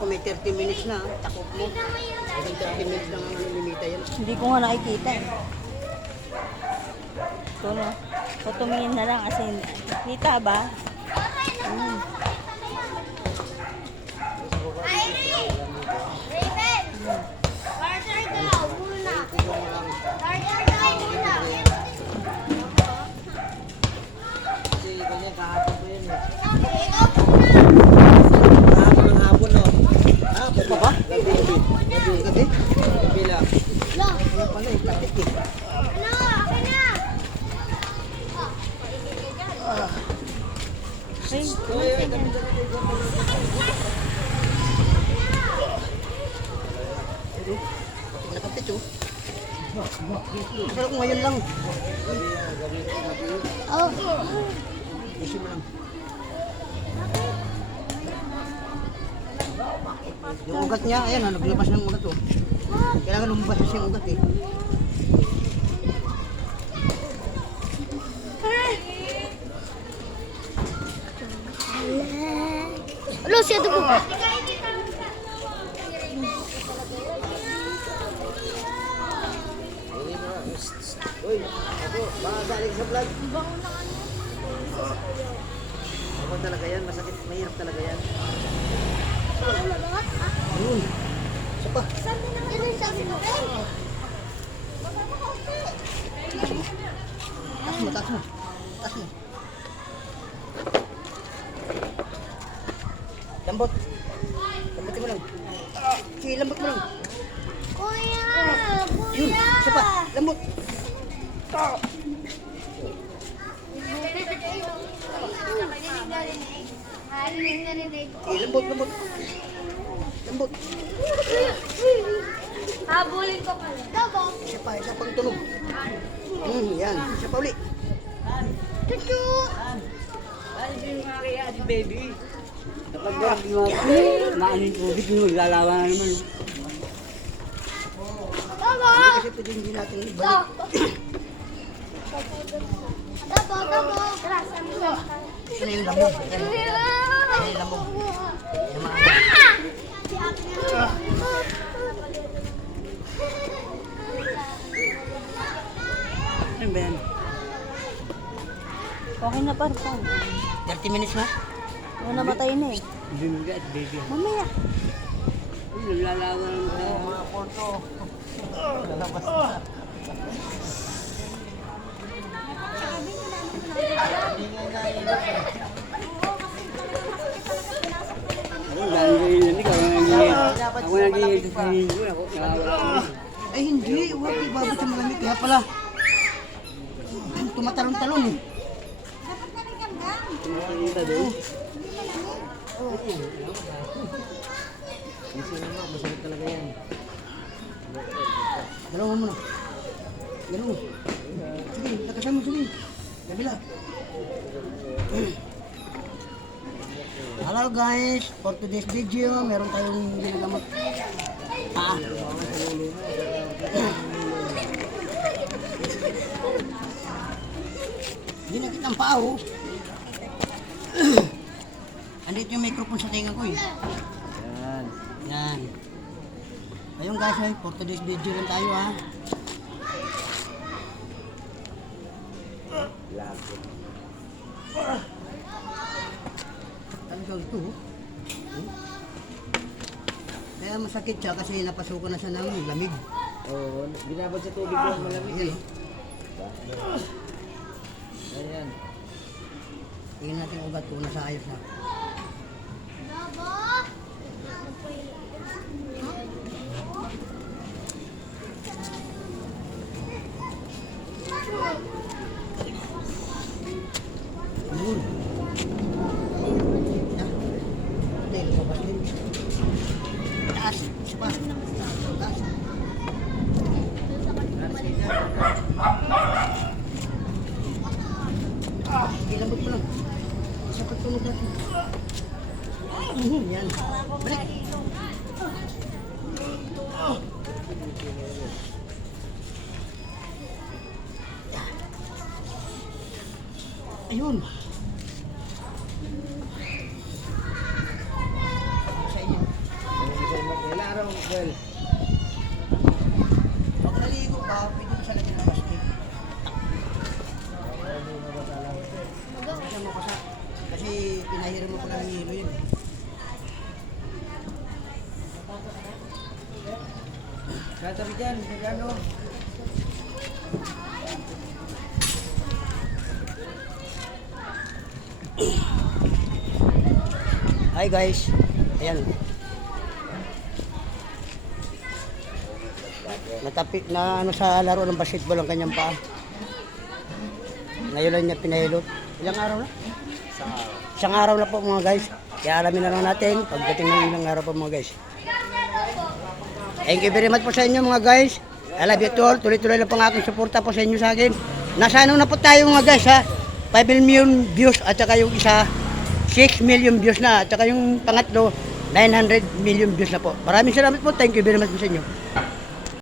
kung may 30 minutes na, takot mo. Kasi 30 minutes lang ang limita yan. Hindi ko nga nakikita eh. Ito no. So tumingin na lang kasi kita ba? Charger daw muna. Charger daw muna. Kasi ganyan kahapon ko yan eh. Ikaw muna. Kahapon ng hapon no. Hapon pa ba? Gabi. Gabi? Gabi lang. Lo. Kaya pala eh, taktik eh. Ano? Akin na. Nakapit oh. Pero kung ngayon lang. Oh. Isi mo lang. Yung ugat niya, ayan, naglabas ng ugat oh. Kailangan lumabas siya yung ugat eh. Lo, siya dugo. Uy, ako, baka galing sa vlog. Ako talaga yan, masakit, mahirap talaga yan. Ayun, isa pa. Taas mo, taas mo. Taas mo. Lambot. Lambotin mo lang. Sige, lambot mo lang. Kuya! Yun, isa pa. Lambot. Sige, lambot, lambot. Lambot. Habulin ko pala. Dabo. Isa pang tunog. Yan. Isa pa uli. Chuchu. Ano yung mga kaya si baby? Kapag maaning tubig, lalawa na naman. Dabo. Hindi kasi pwede hindi natin ibalik. Dabo, dabo. Ito na yung lamog. Yan. Yan yung lamog. Yung mga Ano ba yan? Okay na parang. 30 minutes na. O namatay na eh. Bimga at baby. Mamaya. Lalawa na naman. Mga porto. Lalabas na. Ako nag-iingat sa linggo. Ako nalawa. Ay hindi, huwag ibabot sa malamig. Kaya pala, tumatalon-talon eh. Tumata doon. Masakit talaga yan. Dalawa mo na. Dalawa. Sige, lakasan mo, sige. Kabila. Hello guys, for today's video, meron tayong ginagamot. Ginagit ang paa oh. Andito yung microphone sa tinga ko eh. Yan. Yan. Ayun guys, for today's video lang tayo ha. Talagang ito oh. Kaya masakit siya kasi napasukan na siya ng lamig. Oo, binabad sa tubig yung malamig eh. Ayan. Tingnan natin ang ugat kung nasa ayos na. Dabo. Yun. Yan. Hindi, lumabas din. Taas. Isa pa. Taas. Ilambot mo lang. Isa pagtunog natin. Yan. Balik. Ayun. Sa inyo. Well. Pag naligo ka, pwede mo siya lagyan ng basket. Hindi mo kasi, kasi pinahiram mo pala ng hilo yun. Kaya tabi dyan, ano? Hi guys, ayan. Natapik na ano sa laro ng basketball ang kanyang paa. Ngayon lang niya pinahilot. Ilang araw na? Isang araw na po mga guys. Kaya alamin na lang natin pagdating ng ilang araw po mga guys. Thank you very much po sa inyo mga guys. I love you all. Tuloy-tuloy lang po ang aking suporta po sa inyo sa akin. Nasa ano na po tayo mga guys ha? 5 million views at saka yung isa 6 million views na at saka yung pangatlo 900 million views na po. Maraming salamat po. Thank you very much po sa inyo.